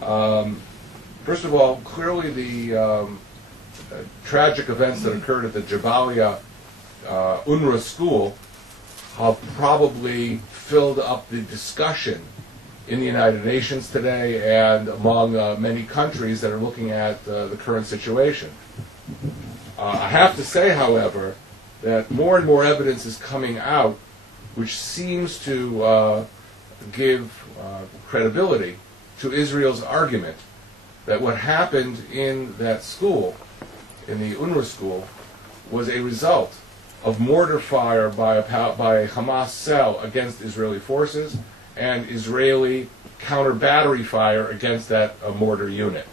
First of all, clearly the tragic events that occurred at the Jabalia UNRWA school have probably filled up the discussion in the United Nations today and among many countries that are looking at the current situation. I have to say, however, that more and more evidence is coming out which seems to give credibility to Israel's argument that what happened in that school, in the UNRWA school, was a result of mortar fire by a Hamas cell against Israeli forces and Israeli counter-battery fire against that mortar unit.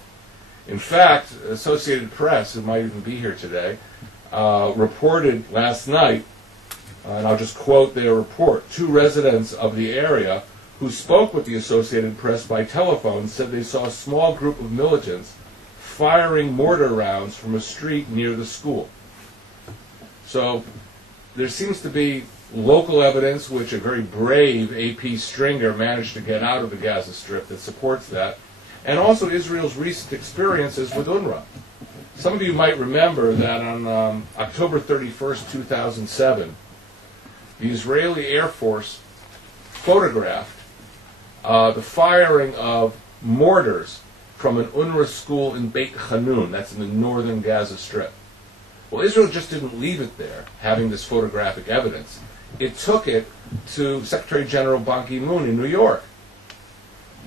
In fact, Associated Press, who might even be here today, reported last night, and I'll just quote their report, 2 residents of the area who spoke with the Associated Press by telephone said they saw a small group of militants firing mortar rounds from a street near the school. So there seems to be local evidence, which a very brave AP stringer managed to get out of the Gaza Strip, that supports that, and also Israel's recent experiences with UNRWA. Some of you might remember that on October 31st, 2007, the Israeli Air Force photographed the firing of mortars from an UNRWA school in Beit Hanun, that's in the northern Gaza Strip. Well, Israel just didn't leave it there, having this photographic evidence. It took it to Secretary General Ban Ki-moon in New York,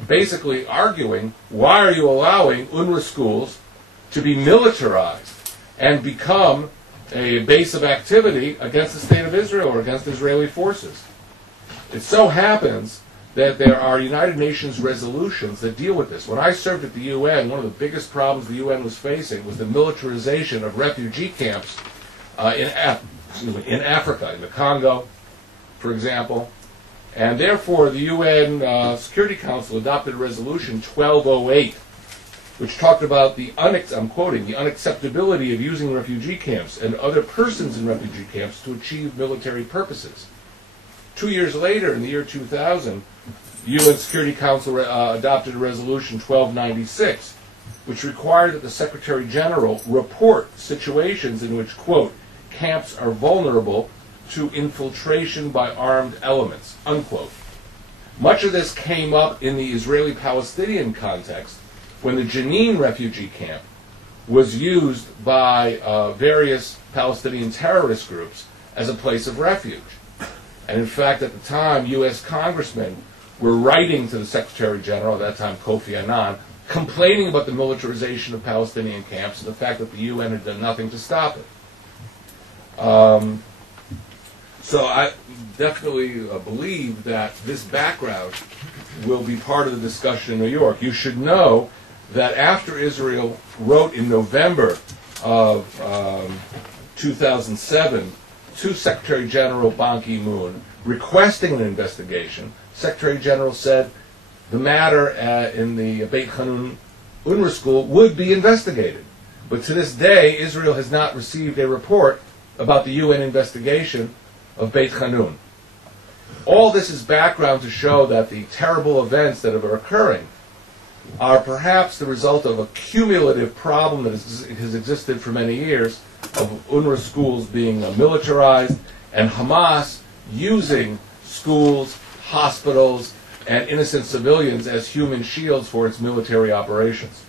basically arguing, why are you allowing UNRWA schools to be militarized and become a base of activity against the state of Israel or against Israeli forces? It so happens that there are United Nations resolutions that deal with this. When I served at the UN, one of the biggest problems the UN was facing was the militarization of refugee camps in Africa, in the Congo, for example. And therefore, the UN Security Council adopted Resolution 1208, which talked about the, I'm quoting, the unacceptability of using refugee camps and other persons in refugee camps to achieve military purposes. 2 years later, in the year 2000, the UN Security Council adopted a Resolution 1296, which required that the Secretary General report situations in which, quote, camps are vulnerable to infiltration by armed elements, unquote. Much of this came up in the Israeli-Palestinian context when the Jenin refugee camp was used by various Palestinian terrorist groups as a place of refuge. And in fact, at the time, U.S. congressmen were writing to the Secretary General, at that time Kofi Annan, complaining about the militarization of Palestinian camps and the fact that the UN had done nothing to stop it. So I definitely believe that this background will be part of the discussion in New York. You should know that after Israel wrote in November of 2007 to Secretary General Ban Ki-moon requesting an investigation, Secretary General said the matter in the Beit Hanun UNRWA school would be investigated. But to this day, Israel has not received a report about the UN investigation of Beit Hanun. All this is background to show that the terrible events that are occurring are perhaps the result of a cumulative problem that has existed for many years of UNRWA schools being militarized and Hamas using schools, hospitals, and innocent civilians as human shields for its military operations.